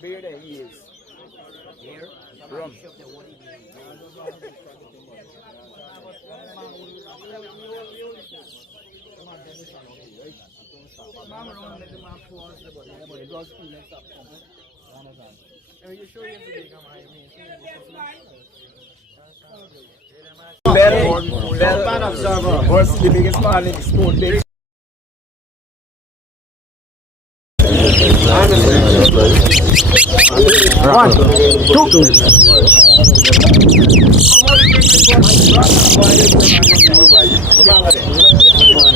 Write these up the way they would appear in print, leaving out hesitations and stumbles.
Beer there he is. Here, Rum. Bell observer. What's the biggest man in the sport? Big. One, two,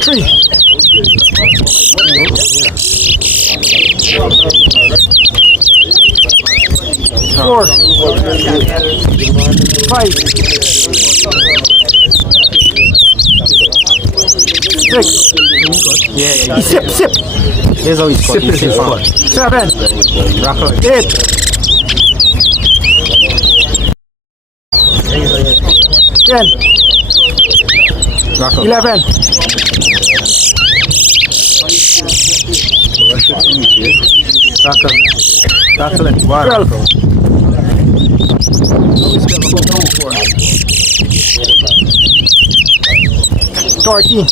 three, 4, 5, 6. yeah. Sip. Here's how he's cut. He's 7, 8, 10, 11, 12, 13,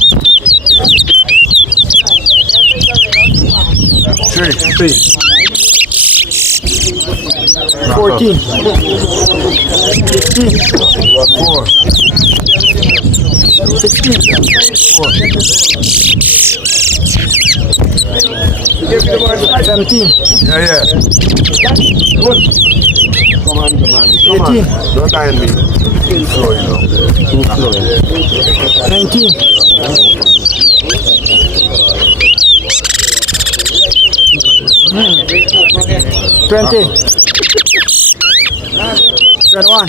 14, 15, 16, 17, Yeah. Come on. 18, Don't tie me. Slow, 19, 20, 21,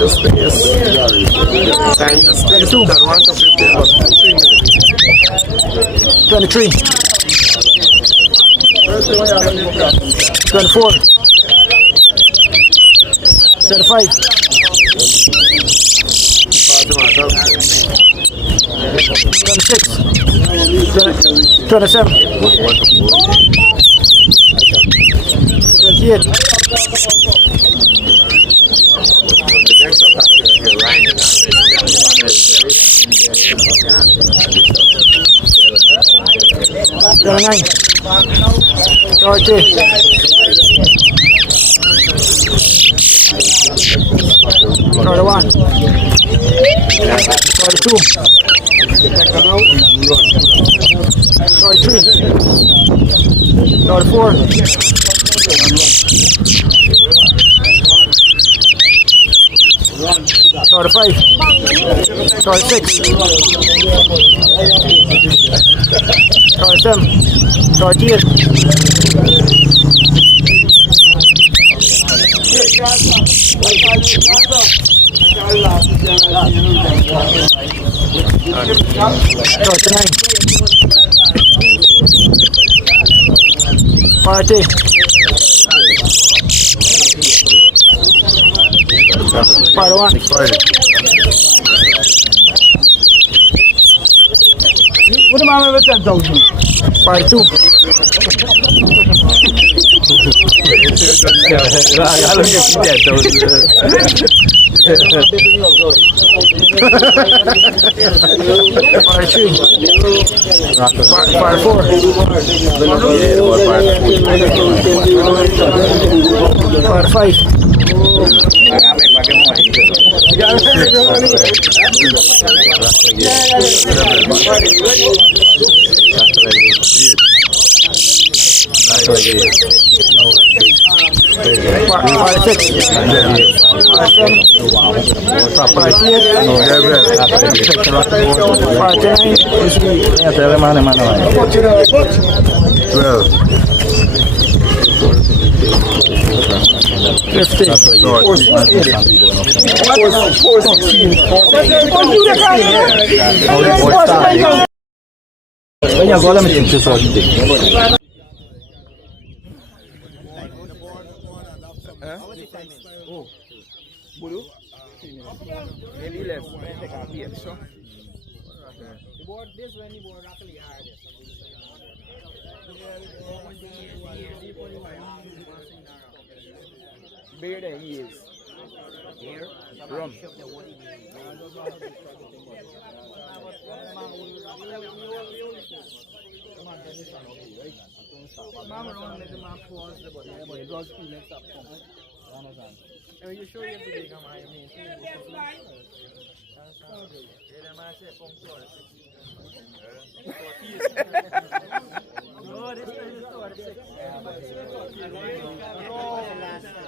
Time to space. 22, Turn 1 to 15, but 3 minutes. 23, 24, 25, 26, 27, 28, The next attack you're riding on 29, 30, 31, 32, 33, 34, 35, 36, 37, 38, 39, 40, 41, what am I with 10,000? 42, 43, 44, Venha agora, meu pessoal, gente. Oh. Blue? Maybe less. Take a beer, sure. The board, this when the board actually hard. Beer there he is. Here, Rum. And you show you today, come on, I mean. No, this is the